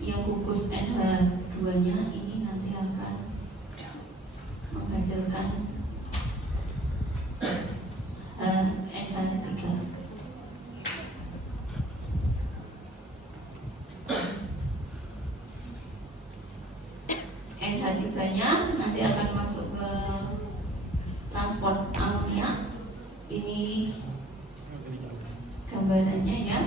yang gugus NH2-nya ini nanti akan menghasilkan NH3. NH3-nya nanti akan masuk ke transport amonia. Ini gambarannya ya.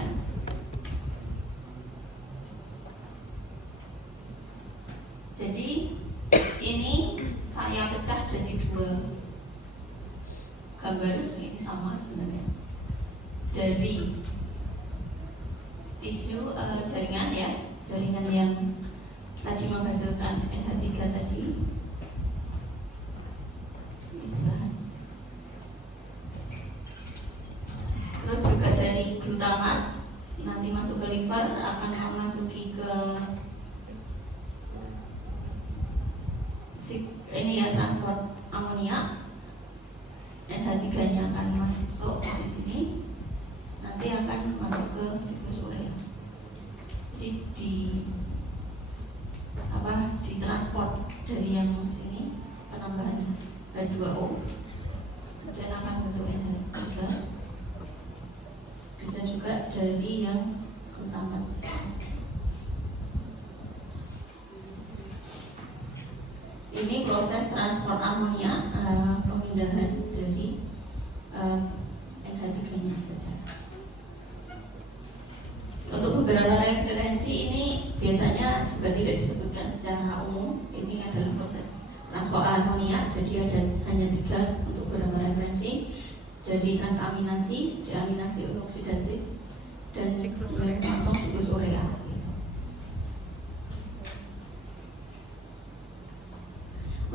Jadi ini saya pecah jadi dua gambar, ini sama sebenarnya. Dari tisu jaringan ya, jaringan yang tadi menghasilkan NH3 tadi. Terus juga dari glutamat nanti masuk ke liver, akan memasuki ke ini ya, transport amonia. NH3-nya akan masuk di sini, nanti akan masuk ke siklus urea. Jadi ditransport dari yang sini, penambahan H2O, dan akan bentuk NH3. Bisa juga dari yang glutamat. Ini proses transport amonia, pemindahan dari NH3-nya saja. Untuk beberapa referensi ini biasanya juga tidak disebutkan secara umum. Ini adalah proses transport amonia, jadi ada hanya 3 untuk beberapa referensi. Dari transaminasi, deaminasi oksidatif, dan langsung siklus urea.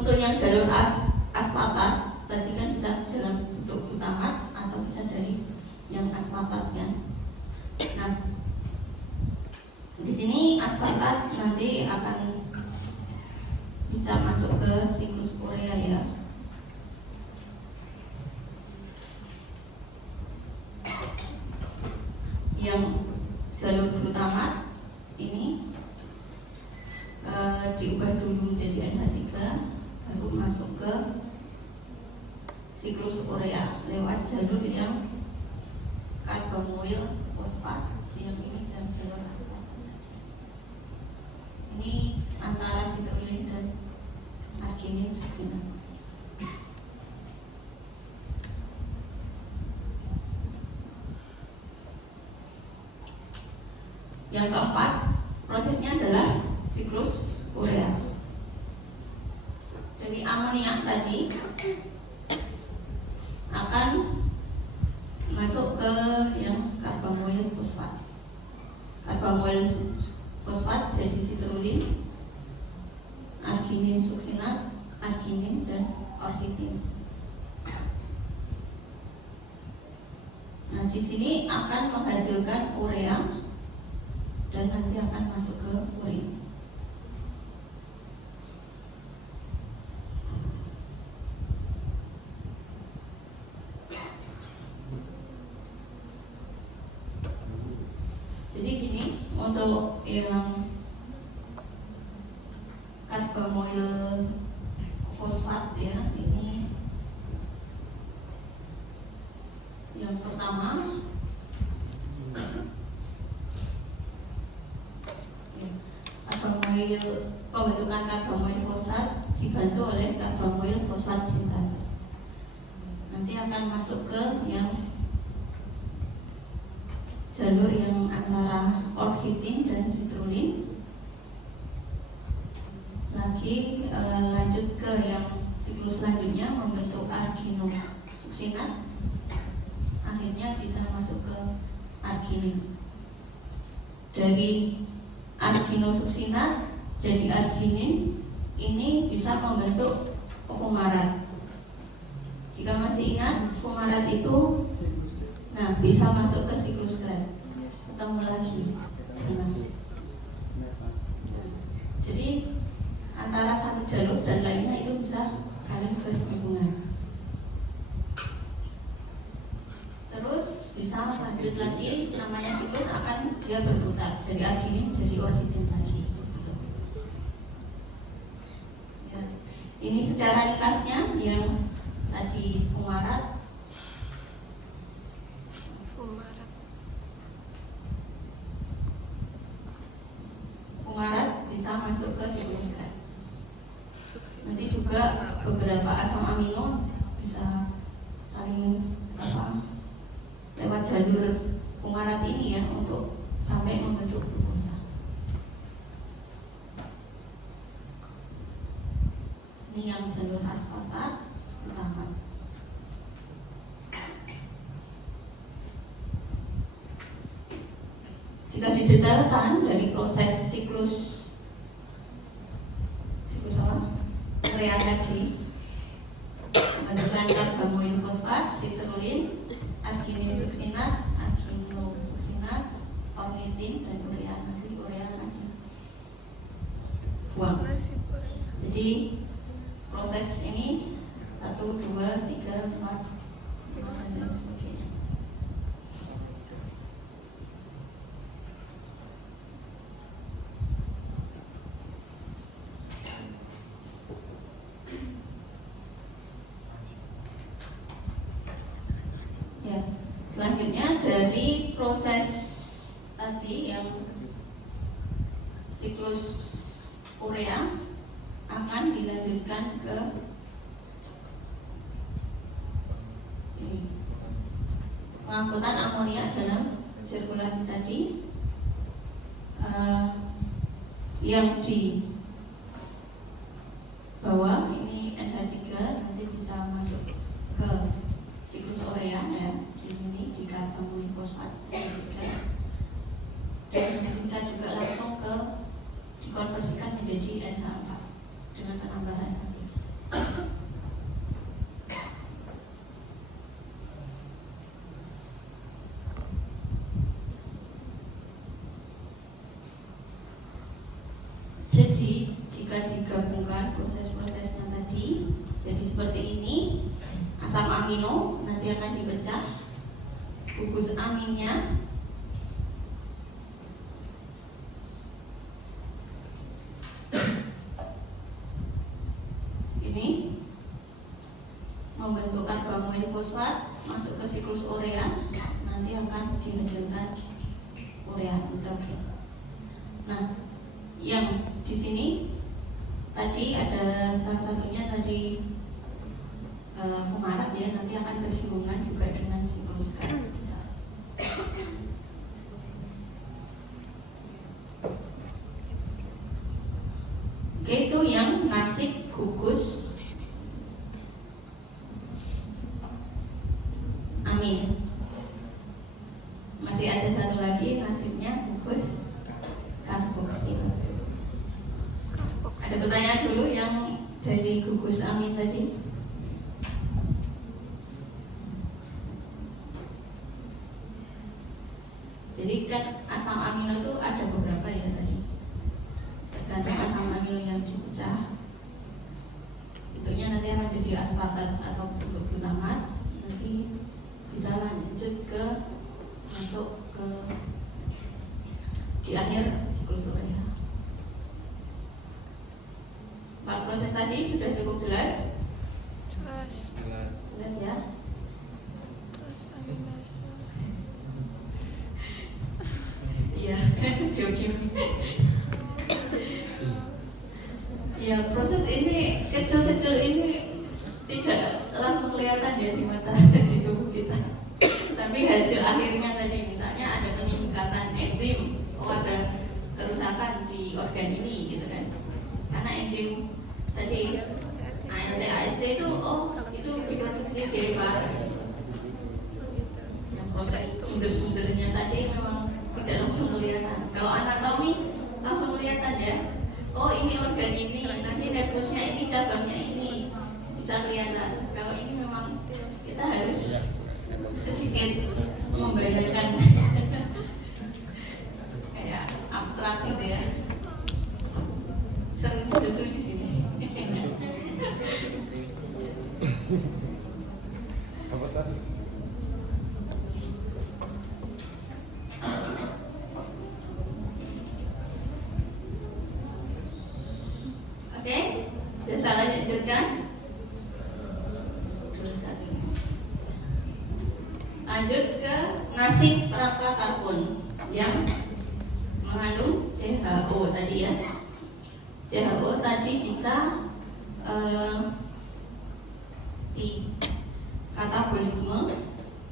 Untuk yang jalur aspartat tadi kan bisa dalam bentuk glutamat atau bisa dari yang aspartat kan. Nah, di sini aspartat nanti akan bisa masuk ke siklus urea ya. Yang jalur glutamat ini diubah dulu menjadi NH3, baru masuk ke siklus urea lewat jalur yang karbomoil fosfat, yang ini jalur aspartat tadi. Ini antara citrulline dan arginin suksinat. Yang keempat, prosesnya adalah siklus urea. Dari amonia tadi akan masuk ke yang karbomoil fosfat. Karbomoil fosfat jadi citrulline, arginin suksinat, arginin, dan ornithin. Nah, di sini akan menghasilkan urea dan nanti akan masuk ke urin. Jadi gini, untuk yang karbomoil fosfat ya, ini yang pertama pembentukan karbomoil fosfat dibantu oleh karbomoil fosfat sintase. Nanti akan masuk ke yang jalur yang antara ornithin dan citrulline. Lagi lanjut ke yang siklus selanjutnya membentuk arginosuksinat. Akhirnya bisa masuk ke arginin. Dari arginosuksinat jadi arginin, ini bisa membentuk fumarat. Jika masih ingat, fumarat itu bisa masuk ke siklus Krebs. Ketemu lagi. Jadi antara satu jalur dan lainnya itu bisa saling berhubungan. Terus bisa lanjut lagi, namanya siklus akan dia berputar dari arginin jadi ornithin lagi. Ini secara ringkasnya yang tadi fumarat. Fumarat bisa masuk ke siklus GAT. Nanti juga beberapa asam amino bisa saling lewat jalur fumarat ini ya untuk sampai membentuk glukosa. Ini yang jalur aspartat utama. Jika didetailkan dari proses siklus urea tadi, membentukkan karbamoil fosfat, sitrulin, arginin suksinat, arginosuksinat, ornitin, dan urea. Nanti urea lagi buang. Jadi proses ini 1, 2, 3, 4, 5 dan lain sebagainya. Ya, selanjutnya dari proses tadi yang siklus urea akan dilanjutkan ke ini, pengangkutan amonia dalam sirkulasi tadi, yang di bawah ini NH3 nanti bisa masuk ke siklus urea ya, di sini di karbamoil fosfat NH3, dan nanti bisa juga langsung ke dikonversikan menjadi NH4 dengan penambahan habis. Jadi jika digabungkan proses-prosesnya tadi, jadi seperti ini, asam amino nanti akan dipecah, gugus aminnya ini membentuk karbamoil fosfat, masuk ke siklus urea, nanti akan dihasilkan urea nitrogen. Nah, yang di sini tadi ada salah satunya tadi fumarat ya, nanti akan bersinggungan juga dengan siklus GAT. Oke, itu yang nasib gugus amin. Masih ada satu lagi nasibnya gugus karboksil. Ada pertanyaan dulu yang dari gugus amin tadi? Jadi kan asam amino itu ada beberapa ya tadi, tergantung asam amino yang dipecah, itunya nanti akan jadi aspartat atau bentuk glutamat, nanti bisa lanjut ke masuk ke di akhir siklus urea. 4 proses tadi sudah cukup jelas? Jelas ya? Iya, biokimia. Ya, proses ini kecil-kecil ini tidak langsung kelihatan ya di mata di tubuh kita. Tapi hasil akhirnya tadi misalnya ada peningkatan enzim, ada kerusakan di organ ini gitu kan. Karena enzim tadi ALT AST itu itu diproduksi di hepa. Yang proses bunder-bundernya tadi memang tidak langsung kelihatan. Kalau anatomi langsung kelihatan ya. Oh ini organ ini, nanti nervusnya ini, cabangnya ini bisa kelihatan. Kalau ini memang kita harus sedikit membayangkan kayak abstrak gitu ya. Sering justru di sini. Apa tadi? Oke, Bisa lanjutkan. Lanjut ke nasib rangka karbon yang mengandung CHO tadi ya. CHO tadi bisa di katabolisme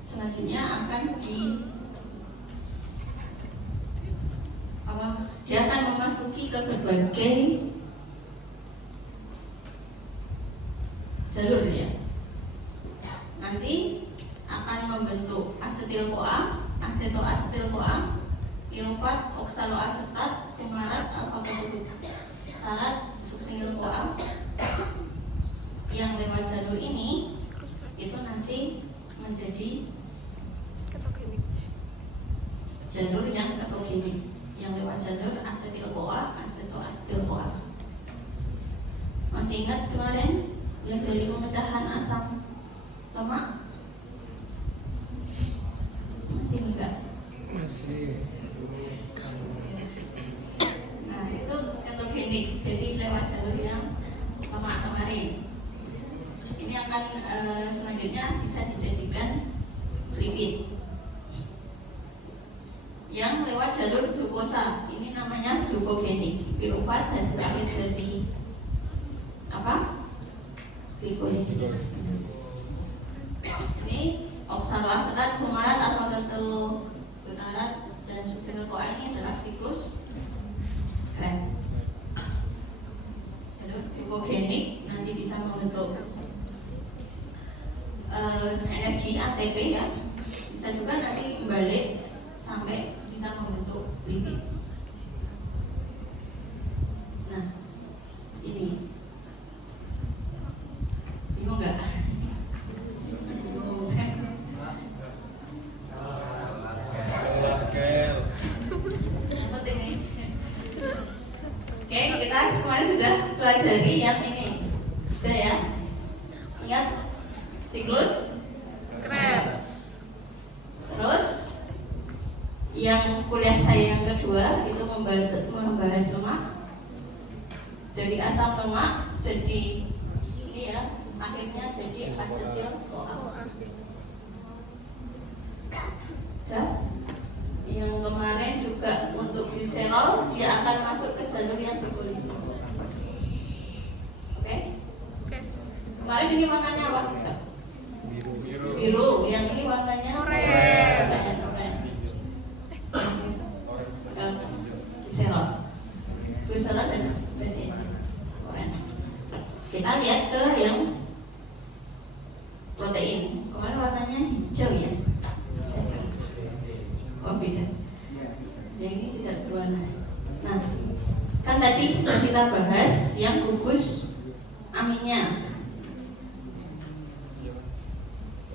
selanjutnya akan dia akan memasuki ke berbagai jalur ya. Nanti akan membentuk asetil-CoA, asetoasetil-CoA, pirufat, oksaloasetat, fumarat, alfa-ketogutarat, suksinil-CoA. Yang lewat jalur ini itu nanti menjadi ketogenik. Jalur yang ketogenik yang lewat jalur asetil-CoA, asetoasetil-CoA. Masih ingat kemarin yang dari pemecahan asam lemak? Masih enggak? Masih. Nah, itu ketogenik. Jadi lewat jalur yang lemak kemarin. Ini akan selanjutnya bisa dijadikan lipid. Yang lewat jalur glukosa, ini namanya glukogenik. Pirufat hasil akhir dari apa? Glikolisis. Ini oksaloasetat, fumarat, alfa-ketogutarat, dan suksinil-CoA ini adalah siklus Krebs. Jalur glukogenik nanti bisa membentuk energi ATP ya. Bisa juga nanti membalik sampai bisa membentuk lipid. Nah, ini bingung nggak? Oke, kita kemarin sudah pelajari yang ini. Sudah ya? Ingat siklus Krebs. Terus yang kuliah saya yang kedua itu membahas lemak. Dari asam lemak jadi ini ya, akhirnya jadi asetil-CoA. Dan yang kemarin juga untuk gliserol dia akan masuk ke jalur yang glikolisis. Oke? Kemarin ini warnanya apa? Biru. Yang ini warnanya oranye. Gliserol dan fatty acid. Kita lihat ke yang protein. Kemarin warnanya hijau ya. Oh beda. Yang ini tidak berwarna. Nah, kan tadi sudah kita bahas yang gugus aminnya.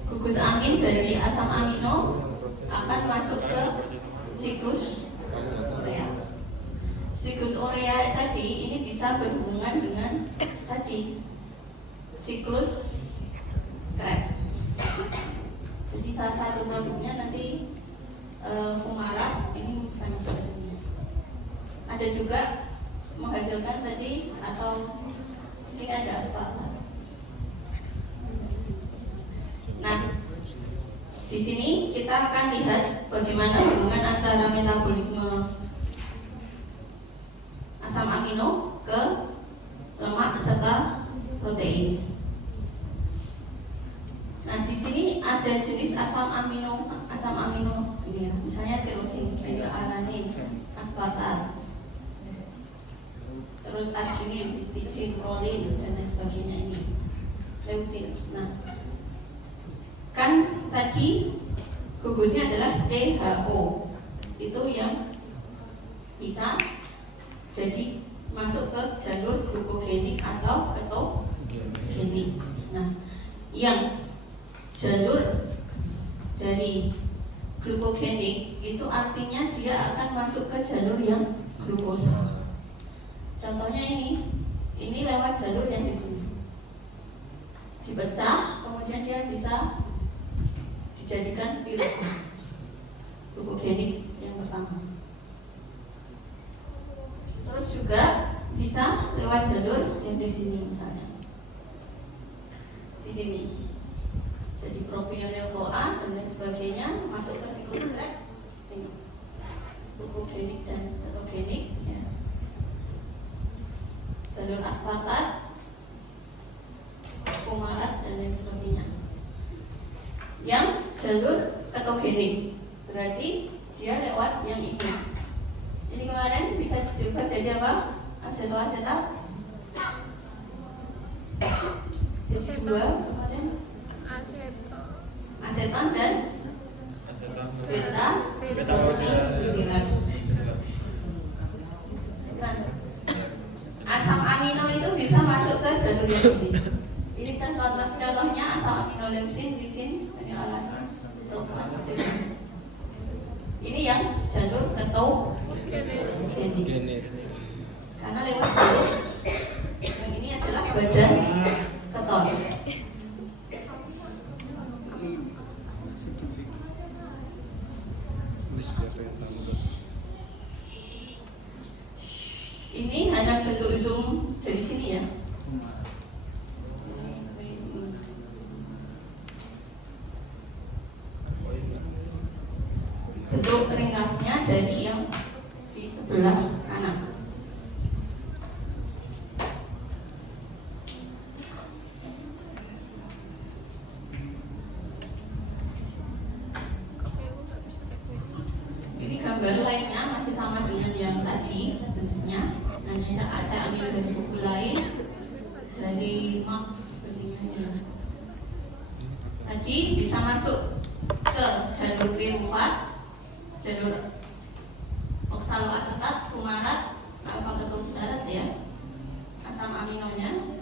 Gugus amin dari asam amino akan masuk ke siklus urea. Siklus urea tadi ini bisa berhubungan dengan tadi siklus Krebs. Jadi salah satu produknya nanti fumarat ini bisa masuk ke sini. Ada juga menghasilkan tadi atau di sini ada aspartat. Nah, di sini kita akan lihat bagaimana hubungan antara metabolisme asam amino ke lemak serta protein. Nah, di sini ada jenis asam amino ini ya, misalnya tirosin, fenilalanin, aspartat, terus arginin, histidin, prolin, dan lain sebagainya ini, leusin. Nah, kan tadi gugusnya adalah CHO, itu yang bisa jadi masuk ke jalur glukogenik atau ketogenik. Nah, yang jalur dari glukogenik itu artinya dia akan masuk ke jalur yang glukosa. Contohnya ini lewat jalur yang di sini, dipecah, kemudian dia bisa dijadikan pirufat, glukogenik yang pertama. Terus juga bisa lewat jalur yang di sini misalnya, di sini. Jadi propionil CoA dan lain sebagainya masuk ke siklus Krebs sini, glukogenik dan ketogenik, ya. Jalur aspartat, fumarat dan lain sebagainya. Yang jalur ketogenik berarti dia lewat yang ini. Jadi kemarin bisa dicoba jadi apa? Asetoasetat. Jadi dua kemarin aseton dan beta hidroksihirat. Asam amino itu bisa masuk ke jalur yang ini. Ini kan contohnya asam amino leusin, lisin, fenilalanine, topaz. Ini yang jalur ketogenik. Karena lewat jalur yang ini adalah badan keton. Ini hanya bentuk zoom dari sini ya. Bentuk ringkasnya dari yang di sebelah kanan. Ini gambar lainnya masih sama dengan yang tadi sebenarnya. Hanya ada asam amino dari buku lain, dari Marx sepertinya. Tadi bisa masuk ke jalur pirufat, jalur oksaloasetat, fumarat, alfa ketogenik ya, asam aminonya.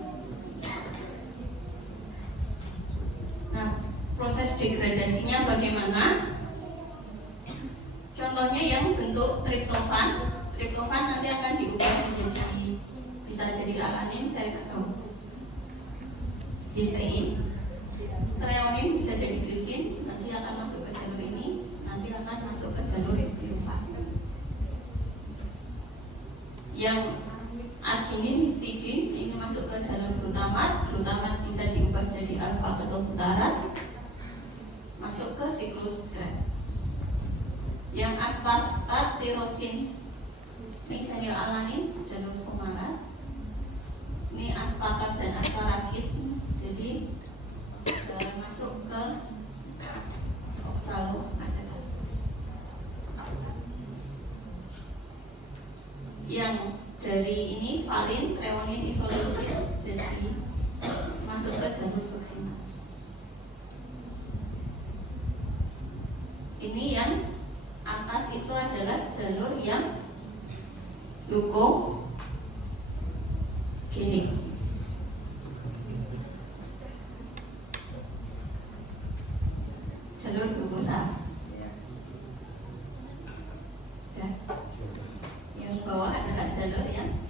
Nah, proses degradasinya bagaimana? Contohnya yang bentuk triptofan. Triptofan nanti akan diubah menjadi, bisa jadi alanin, saya nggak tahu, sistein. Treonin bisa jadi glisin, nanti akan masuk ke jalur ini, nanti akan masuk ke jalur pirufat. Yang arginin, histidin ini masuk ke jalur glutamat. Glutamat bisa diubah jadi alfa ketobutarat, masuk ke siklus Krebs. Yang aspartat, tirosin, ini fenilalanin, jalur fumarat. Ini aspartat dan asparakit, jadi masuk ke oksaloasetat. Yang dari ini valin, treonin, isoleucin, jadi masuk ke jalur succinat. Ini yang atas itu adalah jalur yang glukogenik. Jalur glukosa. Ya. Yang bawah adalah jalur yang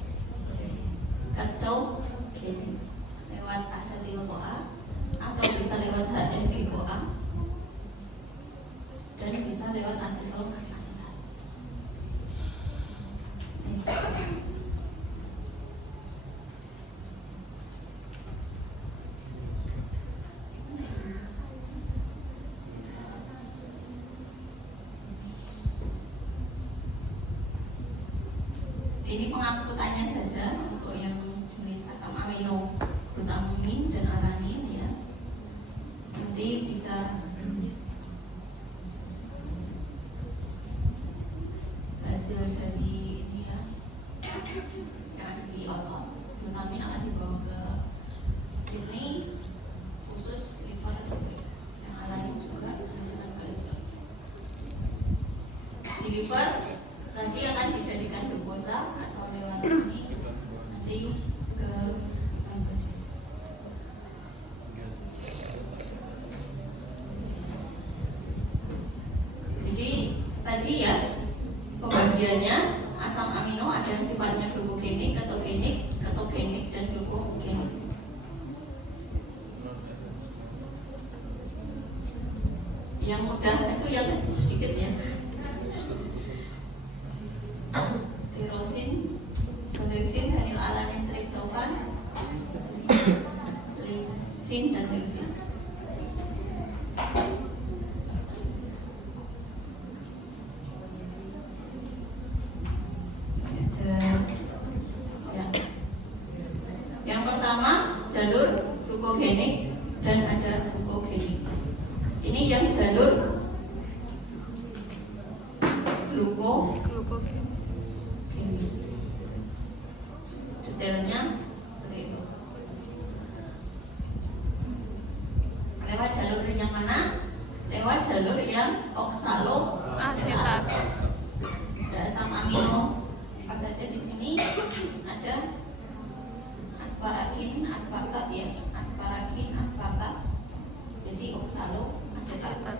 ketogenik lewat asetil-CoA atau bisa lewat HMG-CoA dan bisa lewat asetoasetat. Ini pengangkutannya saja untuk yang jenis asam amino glutamin dan alanin ya. Nanti bisa hasil dari ini ya, yang ada di otot. Glutamin akan dibawa ke kidney, khusus liver gitu ya. Yang alanin juga akan ke liver. Di liver tadi akan dijadikan glukosa atau lewat ini nanti ke pankreas. Jadi tadi ya pembagiannya asam amino ada yang sifatnya glukogenik, ketogenik dan glukogenik. Yang mudah itu yang sedikit ya. Tirosin, seleucin, fenilalanine. detailnya seperti itu. Lewat jalur yang mana? Lewat jalur yang oksaloasetat. Ada asam amino apa saja di sini? Ada asparagin, aspartat ya, asparagin, aspartat. Jadi oksaloasetat.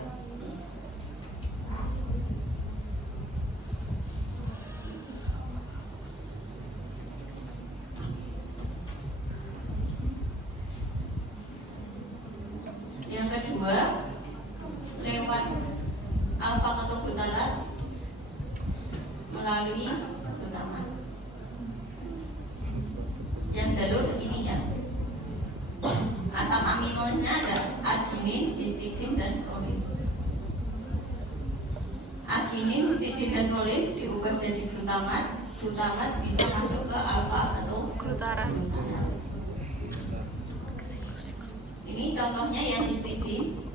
Yang kedua, lewat alfa ketobutarat melalui glutamat. Yang jalur ini ya. Asam aminonya ada arginin, histidin, dan prolin. Arginin, histidin, dan prolin diubah jadi glutamat. Glutamat bisa masuk ke alfa atau glutarat. Ini contohnya yang histidin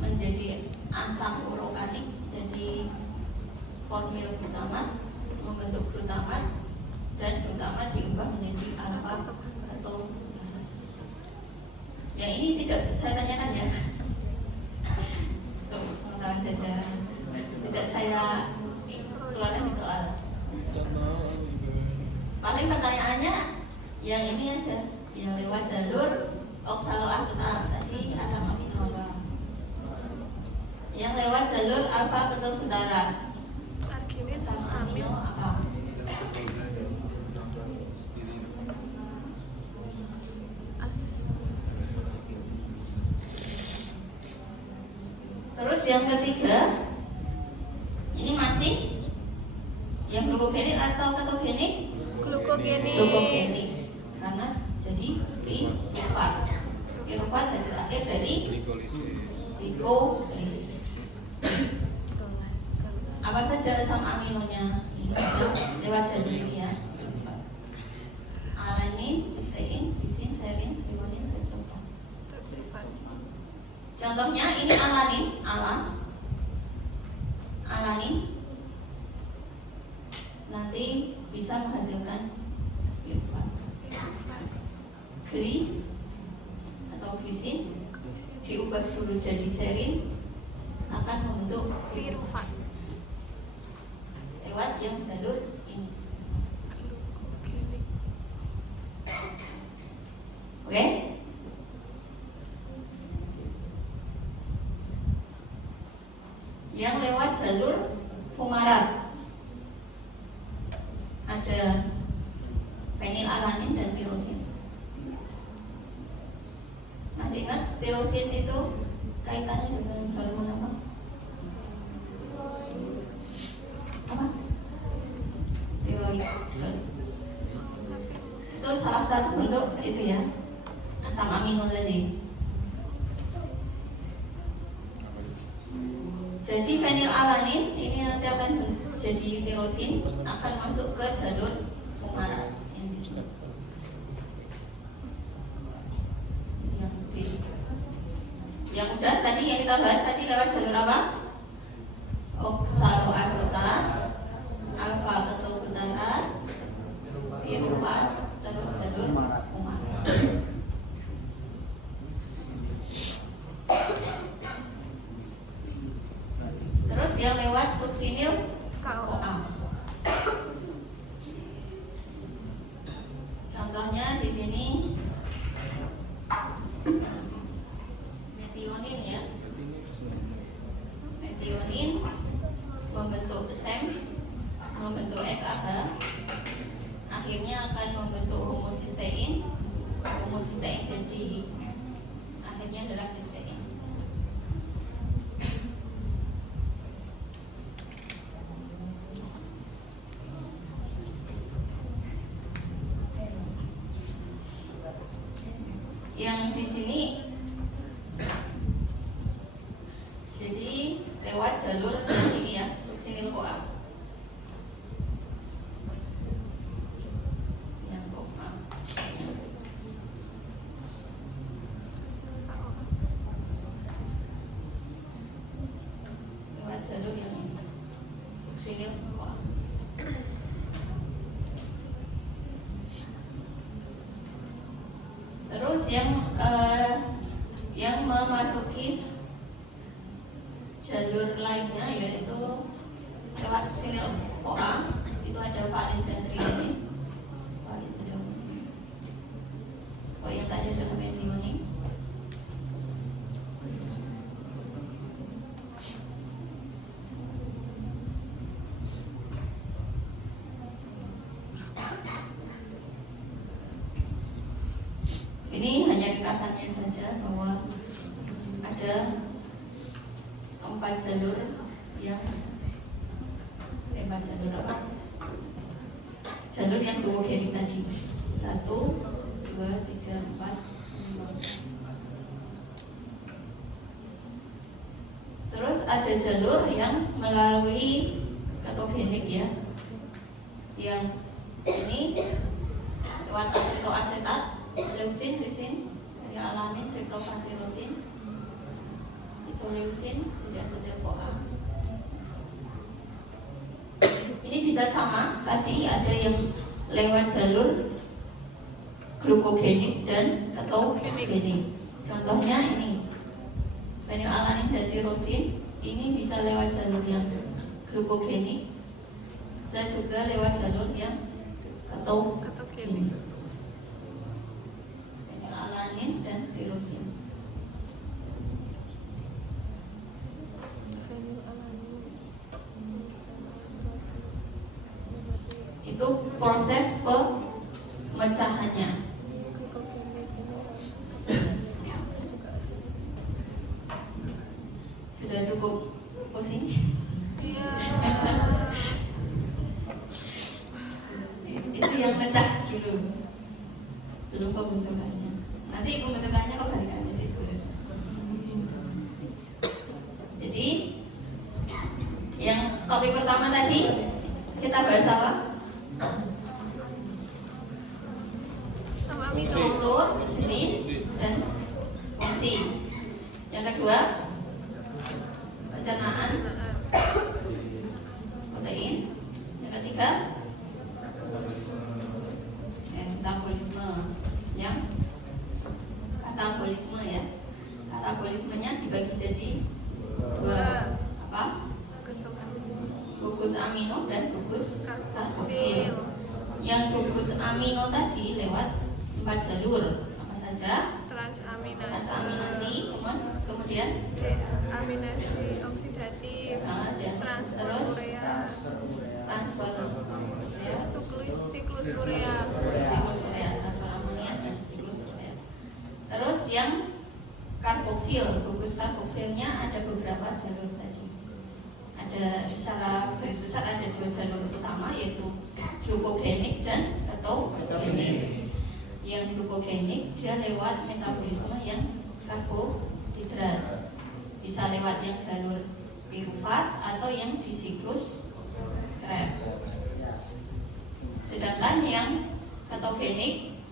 menjadi asam urokanik, jadi formil glutamat, membentuk glutamat, dan glutamat diubah menjadi alfa atau glutarat. Yang ini tidak saya tanyakan ya, untuk pengetahuan jajaran, tidak saya keluarkan di soal. Paling pertanyaannya yang ini aja, yang lewat jalur oksaloasetat tadi asam amino apa? Yang lewat jalur alfa ketobutarat asam amino apa? Terus yang ketiga, ini masih yang glukogenik atau ketogenik? Glukogenik, karena jadi pirufat. Pirufat hasil akhir dari glikolisis. Apa saja asam aminonya? Ini lewat jalur ini ya. Alanin, sistein, lisin, serin, thionin, tryptophan. Contohnya ini alanin nanti bisa menghasilkan pirufat. Gli atau glisin diubah dulu jadi serin akan membentuk pirufat lewat yang jalur ini. Oke? Yang lewat jalur fumarat ada fenilalanin dan tirosin. Masih ingat tirosin itu kaitannya dengan hormon apa? Apa? Tiroid. Itu salah satu bentuk itu ya, asam amino tadi. Jadi fenilalanin ini nanti akan jadi tirosin, akan masuk ke jalur fumarat yang di sini. Yang udah tadi yang kita bahas tadi lewat jalur apa? Oksaloasetat, alfa ketobutarat, pirufat, terus jalur fumarat. Terus yang lewat suksinil KOA. Contohnya di sini metionin ya. Metionin membentuk SEM, membentuk SAH, akhirnya akan membentuk homosistein. Homosistein jadi akhirnya adalah sistein. Yang di sini jadi lewat jalur ini ya, suksinil CoA. Yang CoA. Lewat jalur yang ini, suksinil CoA. Terus yang memasuki jalur lainnya yaitu lewat suksinil CoA itu ada valin dan trioni. Valin trioni. Oh, yang tadi adalah methionine. Ini hanya ringkasannya saja bahwa ada 4 jalur yang jalur yang duogenik tadi. 1, 2, 3, 4, 5. Terus ada jalur yang melalui ketogenik ya, yang ini lewat asetoasetat, leusin, lisin, alamin, triptofan, tirosin, isoleusin, jadi asetil CoA. Ini bisa sama, tadi ada yang lewat jalur glukogenik dan ketogenik. Contohnya ini, fenilalanin dan tirosin, ini bisa lewat jalur yang glukogenik, bisa juga lewat jalur yang ketogenik. Fenilalanin dan tirosin. Itu proses pemecahannya. Sudah cukup pusing? Iya. Itu yang mecah dulu, belum pembentukannya. Nanti pembentukannya kok balikannya sih sebenarnya. Jadi yang topik pertama tadi kita bahas apa? Struktur, jenis, dan fungsi. Yang kedua, pencernaan protein. Yang ketiga, metabolisme. Yang katabolisme ya. Katabolismenya dibagi jadi 2. Apa? Gugus amino dan gugus karboksil. Yang gugus amino tadi lewat 4 jalur, apa saja? Transaminasi, kemudian aminasi oksidatif, terus transfer siklus urea, transfer amonia dan siklus urea. Terus yang karboksil, gugus karboksilnya ada beberapa jalur tadi. Ada secara garis besar ada 2 jalur utama yaitu glukogenik dan ketogenik. Yang glukogenik dia lewat metabolisme yang karbohidrat, bisa lewat yang jalur pirufat atau yang di siklus Krebs. Sedangkan yang ketogenik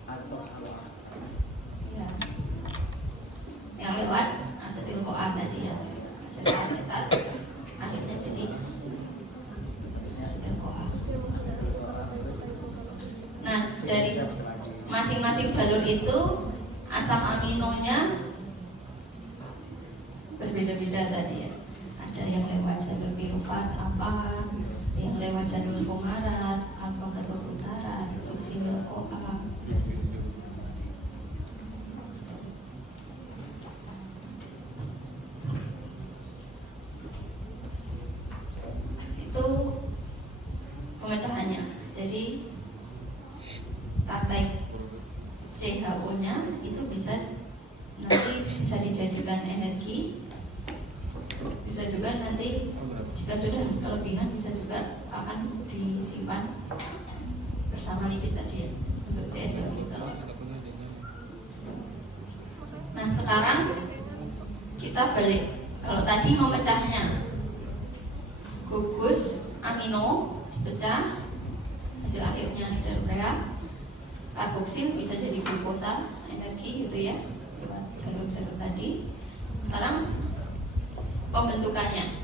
ya, yang lewat asetil CoA tadi ya, asetil asetat akhirnya jadi asetil CoA. Nah, dari masing-masing jalur itu asam aminonya berbeda-beda tadi ya. Ada yang lewat jalur pirufat apa, yang lewat jalur fumarat, alfa ketobutarat, suksinil CoA. Itu pemecahannya. Jadi rantai CHO-nya itu nanti bisa dijadikan energi, bisa juga nanti jika sudah kelebihan bisa juga akan disimpan bersama lipid tadi ya untuk deacetyl. Nah sekarang kita balik, kalau tadi memecahnya gugus amino dipecah, hasil akhirnya ada urea. Karboksil bisa jadi glukosa, energi gitu ya, lewat jalur-jalur tadi. Sekarang pembentukannya.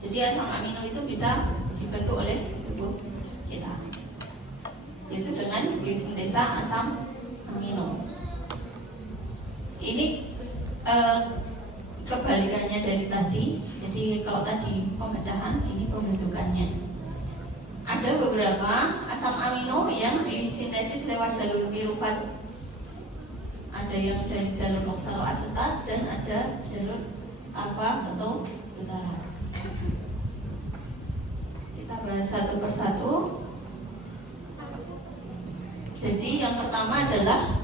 Jadi asam amino itu bisa dibentuk oleh tubuh kita, yaitu dengan biosintesa asam amino. Ini kebalikannya dari tadi. Jadi kalau tadi pemecahan, ini pembentukannya. Ada beberapa asam amino yang disintesis lewat jalur pirufat. Ada yang dari jalur oksaloasetat dan ada jalur alfa ketobutarat. Kita bahas satu persatu. Jadi yang pertama adalah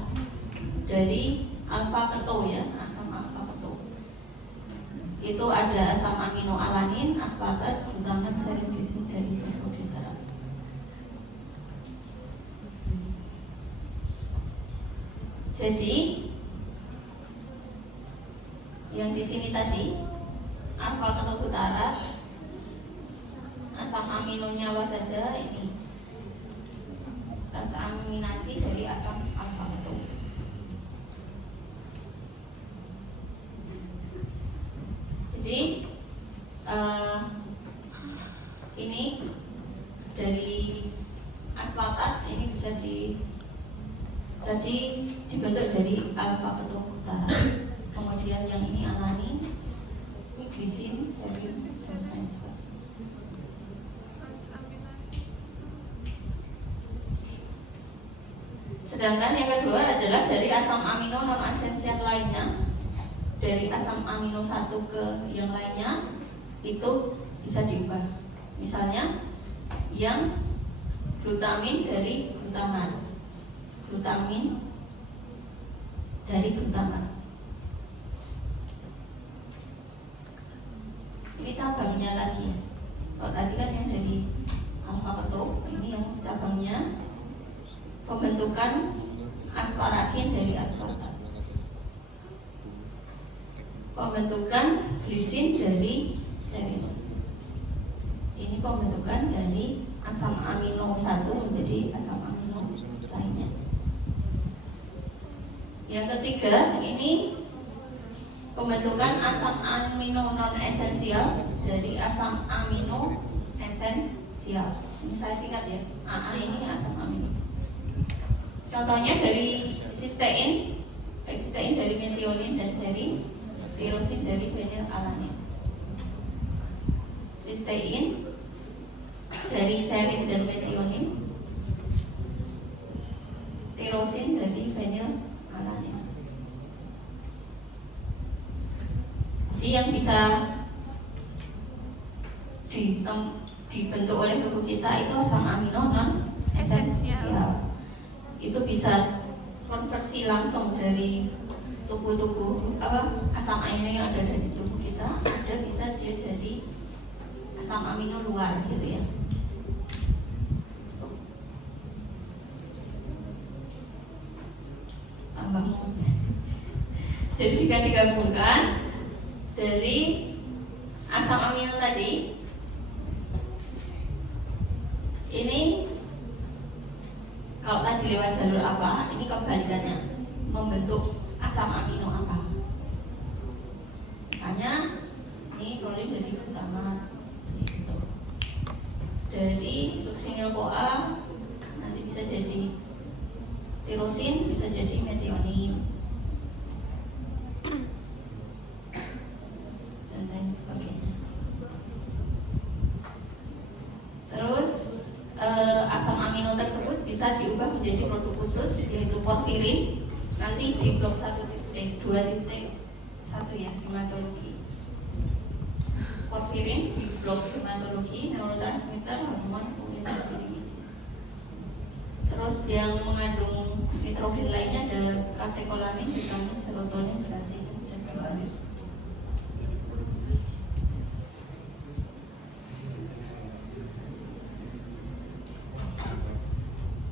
dari alfa keto ya, asam alfa keto. Itu ada asam amino alanin, aspartat, glutamat, serin, glisin, dari fosfodiesel. Jadi yang di sini tadi alfa ketobutarat, asam aminonya apa saja ini? Transaminasi dari asam alfa keto. Jadi ini dari aspartat ini bisa tadi dibentuk dari alfa ketobutarat. Kemudian yang ini alanin, glisin, serin, dan lain sebagainya. Sedangkan yang kedua adalah dari asam amino non esensial lainnya. Dari asam amino satu ke yang lainnya itu bisa diubah. Misalnya yang glutamin dari glutamat, glutamin dari glutamat. Ini cabangnya lagi. Kalau tadi kan yang dari alfa keto, ini yang cabangnya pembentukan asparakin dari aspartat, pembentukan glisin dari serin. Ini pembentukan dari asam amino satu menjadi asam amino lainnya. Yang ketiga ini pembentukan asam amino non esensial dari asam amino esensial. Ini saya singkat ya. AA ini asam amino. Contohnya dari sistein dari metionin dan serin, tirosin dari fenilalanin. Sistein dari serin dan metionin, tirosin dari fenilalanin. Jadi yang bisa dibentuk oleh tubuh kita itu asam amino non esensial. Itu bisa konversi langsung dari tubuh asam amino yang ada di tubuh kita, ada bisa dia dari asam amino luar gitu ya. Jadi jika digabungkan dari asam amino tadi, ini kalau tadi lewat jalur apa, ini kebalikannya, membentuk asam amino apa. Misalnya ini prolin dari glutamat, gitu. Dari suksinil CoA nanti bisa jadi tirosin, bisa jadi metionin, dan lain sebagainya. Terus asam amino tersebut bisa diubah menjadi produk khusus yaitu porfirin, nanti di blok 2.1 ya, hematologi. Porfirin di blok hematologi, neurotransmitter, hormon, porfirin. Terus yang mengandung nitrogen lainnya ada katekolamin, vitamin, serotonin, gelatin, dan melanin.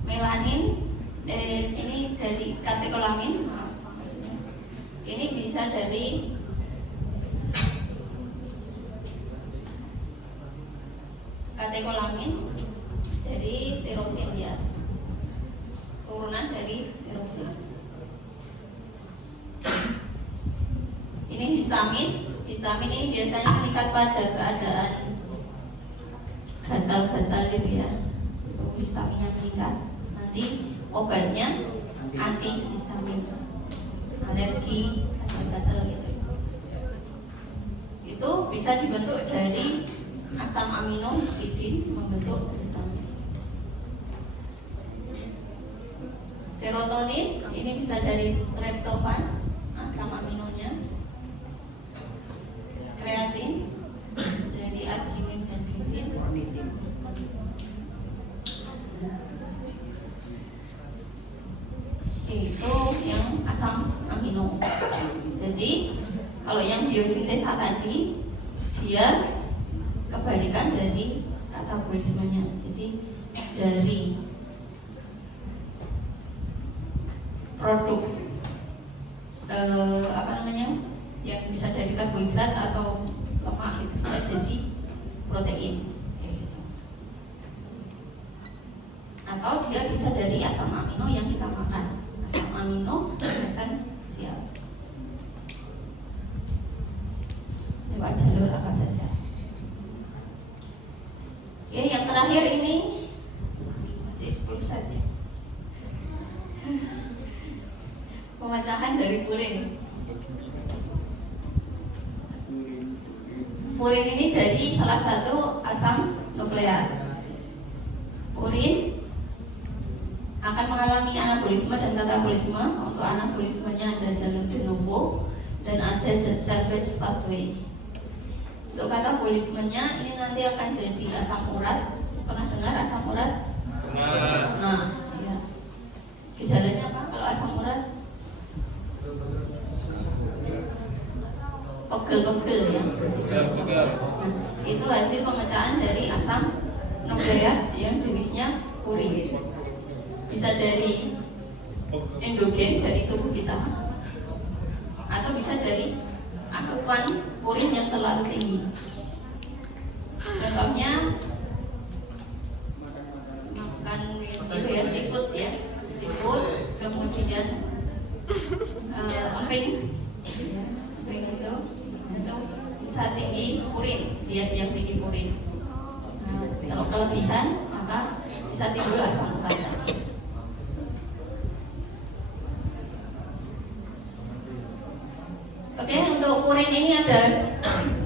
Melanin ini dari katekolamin, maksudnya ini bisa dari katekolamin dari tirosin ya, turunan dari tirosin. Ini histamin ini biasanya meningkat pada keadaan gatal-gatal gitu ya, histaminnya meningkat. Nanti obatnya antihistamin. alergi atau gatal gitu. Itu bisa dibentuk dari asam amino histidin membentuk histamin. Serotonin ini bisa dari triptofan, asam aminonya. Kreatin dari arginin dan glisin. Itu yang asam amino. Jadi kalau yang biosintesa tadi dia kebalikan dari katabolismenya. Jadi dari produk yang bisa dari karbohidrat atau lemak itu bisa jadi protein gitu. Atau dia bisa dari asam amino yang kita makan. Asam amino esensial lewat jalur apa saja. Oke, yang terakhir ini masih 10 saja. Pemecahan dari purin. Purin ini dari salah satu asam nukleat. Purin akan mengalami anabolisme dan katabolisme. Untuk anabolismenya ada jalur de novo dan ada salvage pathway. Untuk katabolismenya ini nanti akan jadi asam urat. Pernah dengar asam urat? Nah, ya. Gejalanya apa kalau asam urat? Pegel-pegel ya. Nah, itu hasil pemecahan dari asam nukleat yang jenisnya purin. Bisa dari endogen dari tubuh kita, atau bisa dari asupan purin yang terlalu tinggi. Contohnya makan itu ya, seafood ya, seafood, kemudian emping itu bisa tinggi purin, diet yang tinggi purin. Nah, kalau kelebihan maka bisa timbul asam urat tadi. Oke, untuk purin ini ada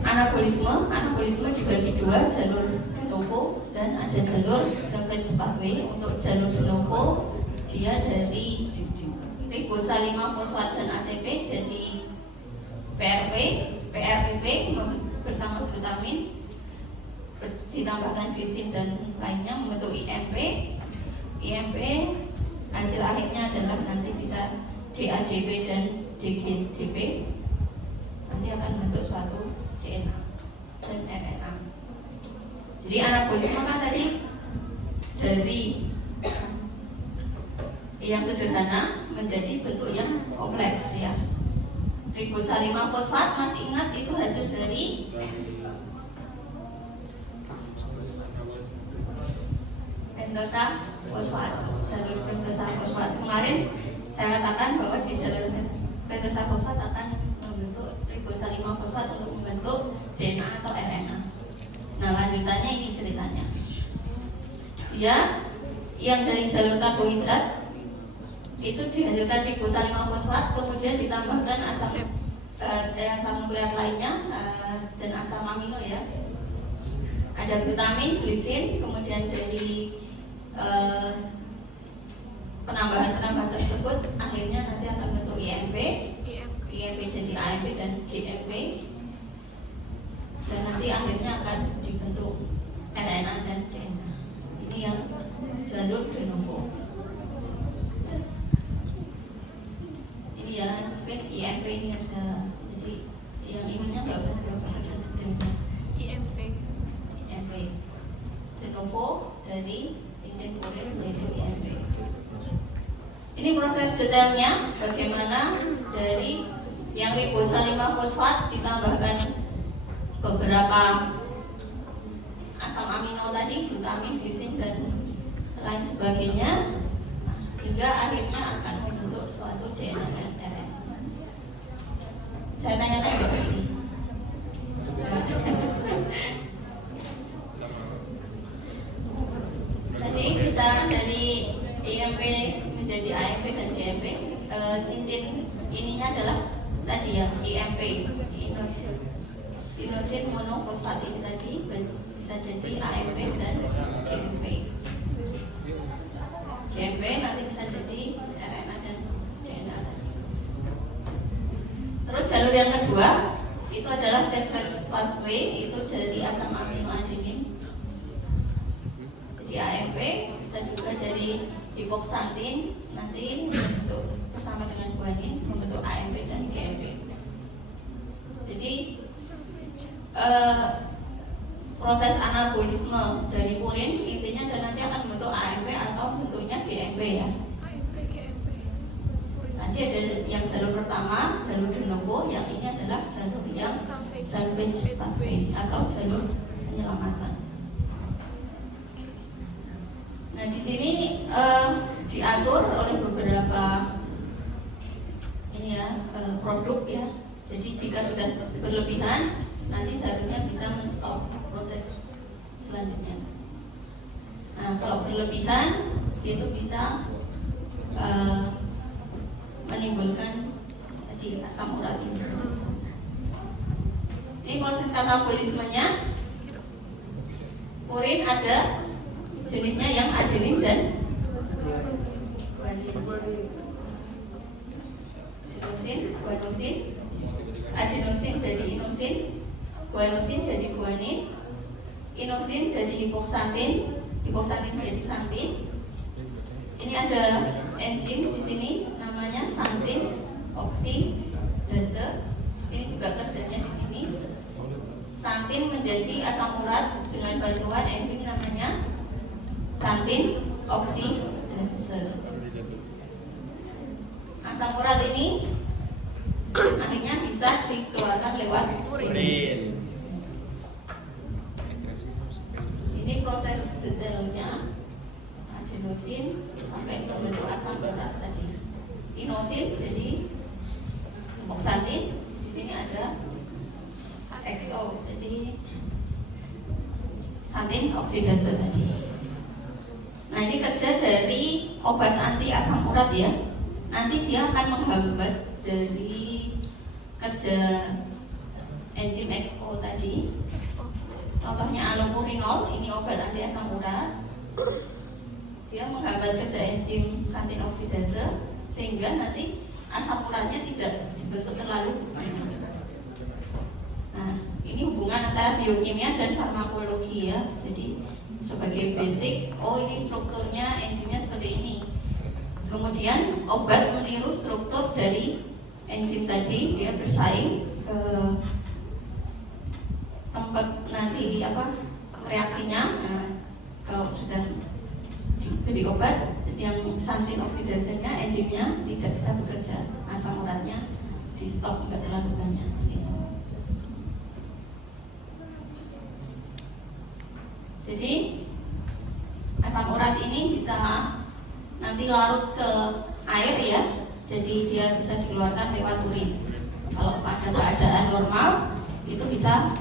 anabolisme. Anabolisme dibagi dua, jalur de novo dan ada jalur salvage pathway. Untuk jalur de novo dia dari ribosa 5 fosfat dan ATP jadi PRPP bersama glutamin ditambahkan glisin dan lainnya membentuk IMP. IMP hasil akhirnya adalah nanti bisa DADP dan DGDP. Nanti akan membentuk suatu DNA dan RNA. Jadi anabolisme kan tadi dari yang sederhana menjadi bentuk yang kompleks ya. Ribosa 5 fosfat masih ingat itu hasil dari pentosa fosfat, jalur pentosa fosfat. Kemarin saya katakan bahwa di jalur pentosa fosfat akan membentuk ribosa 5 fosfat untuk membentuk DNA atau RNA. Nah, lanjutannya ini ceritanya. Dia yang dari jalur karbohidrat itu dihasilkan ribosa 5 fosfat, kemudian ditambahkan asam nukleat lainnya dan asam amino ya. Ada glutamin, glisin, kemudian dari penambahan tersebut akhirnya nanti akan bentuk IMP jadi AMP dan GMP, dan nanti akhirnya akan dibentuk RNA dan DNA. Ini yang jalur de novo. Ini ya, IMP ini ada, jadi yang ininya nggak usah dibahas detailnya. IMP de novo dari cincin purin menjadi IMP. Ini proses detailnya bagaimana dari yang ribosa 5 fosfat ditambahkan beberapa asam amino tadi, glutamin, glisin dan lain sebagainya, hingga akhirnya akan membentuk suatu DNA dan RNA. Saya tanyakan juga ini. Tadi bisa dari IMP menjadi AMP dan GMP. cincin ininya adalah tadi ya IMP, inosin monofosfat ini tadi bisa jadi AMP dan GMP. GMP nanti bisa jadi RNA dan DNA tadi. Terus jalur yang kedua itu adalah secret pathway, itu dari asam aminoadenin di AMP, bisa juga dari hipoksantin nanti membentuk bersama dengan guanin membentuk AMP dan GMP. Jadi proses anabolisme dari purin intinya dan nanti akan membentuk AMP atau bentuknya GMP ya. Tadi ada yang jalur pertama, jalur de novo, yang ini adalah jalur yang salvage pathway atau jalur penyelamatan. Nah di sini diatur oleh beberapa ini ya produk ya. Jadi jika sudah berlebihan nanti seharusnya bisa men-stop proses selanjutnya. Nah kalau berlebihan itu bisa menimbulkan tadi asam urat ini. Ini proses katabolismenya, purin ada jenisnya yang adenin dan guanosin, adenosin jadi inosin, guanosin jadi guanin, inosin jadi hipoksantin, hipoksantin jadi santin. Ini ada enzim di sini namanya santin oksidase. Di sini juga kerjanya di sini. Santin menjadi asam urat dengan bantuan enzim namanya santin oksidase. Asam urat ini akhirnya bisa dikeluarkan lewat urin. Ini proses detailnya adenosin sampai membentuk asam urat tadi. Inosin jadi hipoksantin. Di sini ada XO jadi santin oksidase tadi. Nah ini kerja dari obat anti asam urat ya. Nanti dia akan menghambat dari kerja enzim XO tadi. Contohnya allopurinol, ini obat anti asam urat. Dia menghambat kerja enzim santin oksidase sehingga nanti asam uratnya tidak dibentuk terlalu banyak. Nah, ini hubungan antara biokimia dan farmakologi ya. Jadi sebagai basic, oh ini strukturnya enzimnya seperti ini. Kemudian obat meniru struktur dari enzim tadi, dia bersaing ke tempat nanti reaksinya. Nah, kalau sudah diberi obat yang santin oksidasenya, enzimnya tidak bisa bekerja, asam uratnya di stop, tidak terlalu banyak. Gitu. Jadi asam urat ini bisa nanti larut ke air ya, jadi dia bisa dikeluarkan lewat urin. Kalau pada keadaan normal itu bisa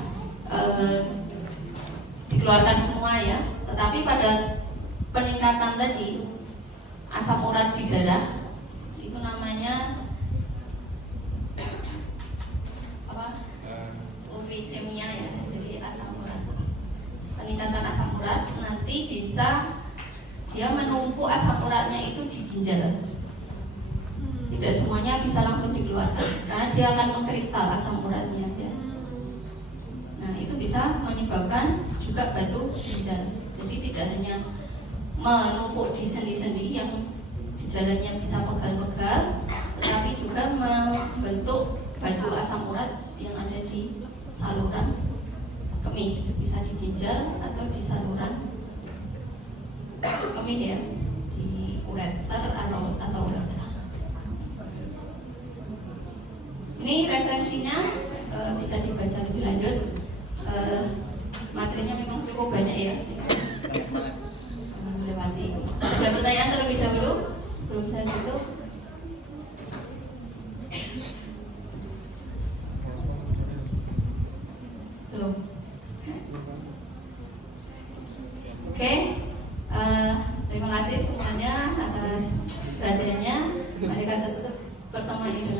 dikeluarkan semua ya, tetapi pada peningkatan tadi asam urat di darah itu namanya uricemia ya, jadi asam urat. Peningkatan asam urat nanti bisa dia menumpuk asam uratnya itu di ginjal. Tidak semuanya bisa langsung dikeluarkan karena dia akan mengkristal asam uratnya ya. Nah itu bisa menyebabkan juga batu ginjal. Jadi tidak hanya menumpuk di sendi-sendi yang gejalanya bisa pegal-pegal, tetapi juga membentuk batu asam urat yang ada di saluran kemih, bisa di ginjal atau di saluran kemih ya, di ureter atau uretra. Ini referensinya bisa dibaca lebih lanjut. Materinya memang cukup banyak ya. Melewati. Ada pertanyaan terlebih dahulu sebelum saya tutup. Belum. Oke. Terima kasih semuanya atas perhatiannya. Mari kita tutup. pertama ini